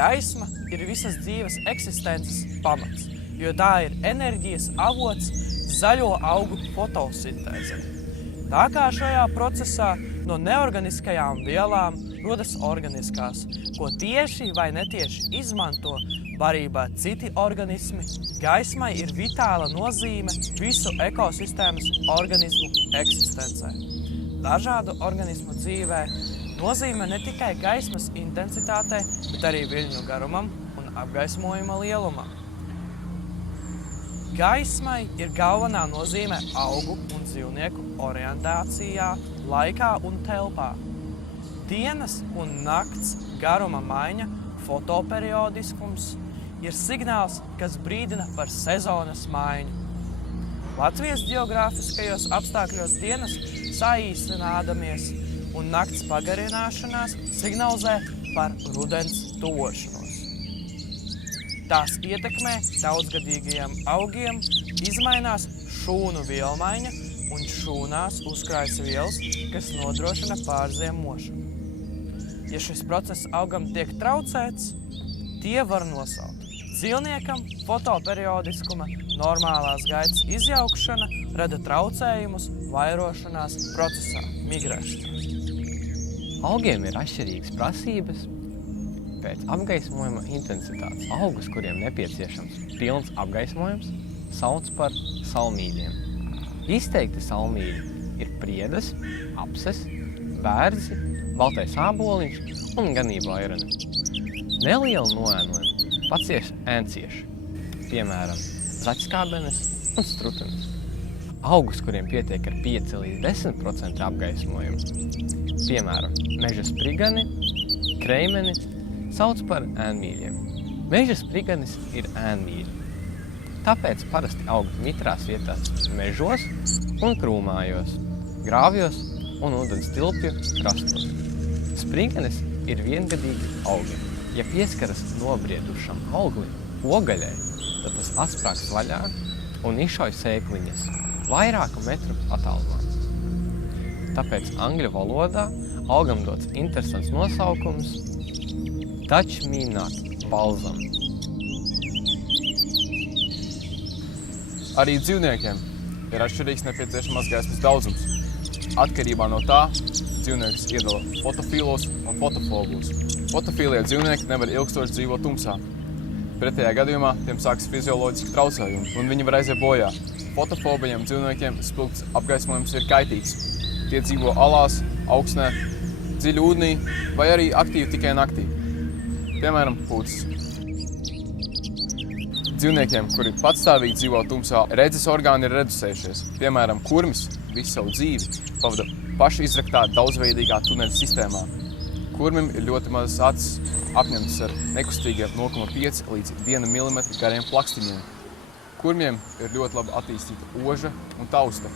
Gaisma ir visas dzīves eksistences pamats, jo tā ir enerģijas avots zaļo augu fotosintēzei. Tā kā šajā procesā no neorganiskajām vielām rodas organiskās, ko tieši vai netieši izmanto barībā citi organismi, gaismai ir vitāla nozīme visu ekosistēmas organismu eksistencē. Dažādu organismu dzīvē nozīme ne tikai gaismas intensitātei, bet arī viļņu garumam un apgaismojuma lielumam. Gaismai ir galvenā nozīme augu un dzīvnieku orientācijā, laikā un telpā. Dienas un nakts garuma maiņa, fotoperiodiskums, ir signāls, kas brīdina par sezonas maiņu. Latvijas geogrāfiskajos apstākļos dienas saīsinādamies un nakts pagarināšanās signalizē par rudens tuvošanos. Tās ietekmē daudzgadīgajiem augiem izmainās šūnu vielmaiņa un šūnās uzkrājas vielas, kas nodrošina pārziemošanu. Ja šis process augam tiek traucēts, tie var nosalt. Dzīvniekam fotoperiodiskuma normālās gaitas izjaukšana rada traucējumus vairošanās procesā, migrēšanās. Augiem ir atšķirīgas prasības pēc apgaismojuma intensitātes. Augus, kuriem nepieciešams pilns apgaismojums, sauc par salmīļiem. Izteikti salmīļi ir priedes, apses, bērzi, baltais āboliņš un ganību airani. Nelielu noēnojumu pacieš ēncieši, piemēram, zaķskābenes un strutenes. Augus, kuriem pietiek ar 5 līdz 10% apgaismojumu, piemēram, meža sprigani, kreimeni, sauc par ēnmīļiem. Meža spriganis ir ēnmīļi. Tāpēc parasti aug mitrās vietās mežos un krūmājos, grāvjos un ūdens tilpju krastos. Spriganis ir viengadīgi augi. Ja pieskaras nobriedušam auglim, ogaļai, tad tas atsprāgs vaļā un izšauj sēkliņas vairāku metru attālumā. Tāpēc angļu valodā augam dots interesants nosaukums Touch Me Not balzam. Arī dzīvniekiem ir atšķirīgs nepieciešamās gaismas daudzums. Atkarībā no tā dzīvnieks iedala fotofīlos un fotofobus. Fotofīlie dzīvnieki nevar ilgstoši dzīvot tumsā. Pretējā gadījumā tiem sākas fizioloģiski traucējumi, un viņi var aiziet bojā. Fotofobajiem dzīvniekiem spilgts apgaismojums ir kaitīgs. Tie dzīvo alās, augsnē, dziļi ūdenī vai arī aktīvi tikai naktī. Piemēram, pūces. Dzīvniekiem, kuri patstāvīgi dzīvo tumsā, redzes orgāni ir reducējušies. Piemēram, kurmis visu savu dzīvi pavada paši izraktā daudzveidīgā tuneļa sistēmā. Kurmim ir ļoti mazas acis, apņemtas ar nekustīgiem 0,5 līdz 1 mm gariem plakstiņiem. Kurmiem ir ļoti labi attīstīta oža un tausta.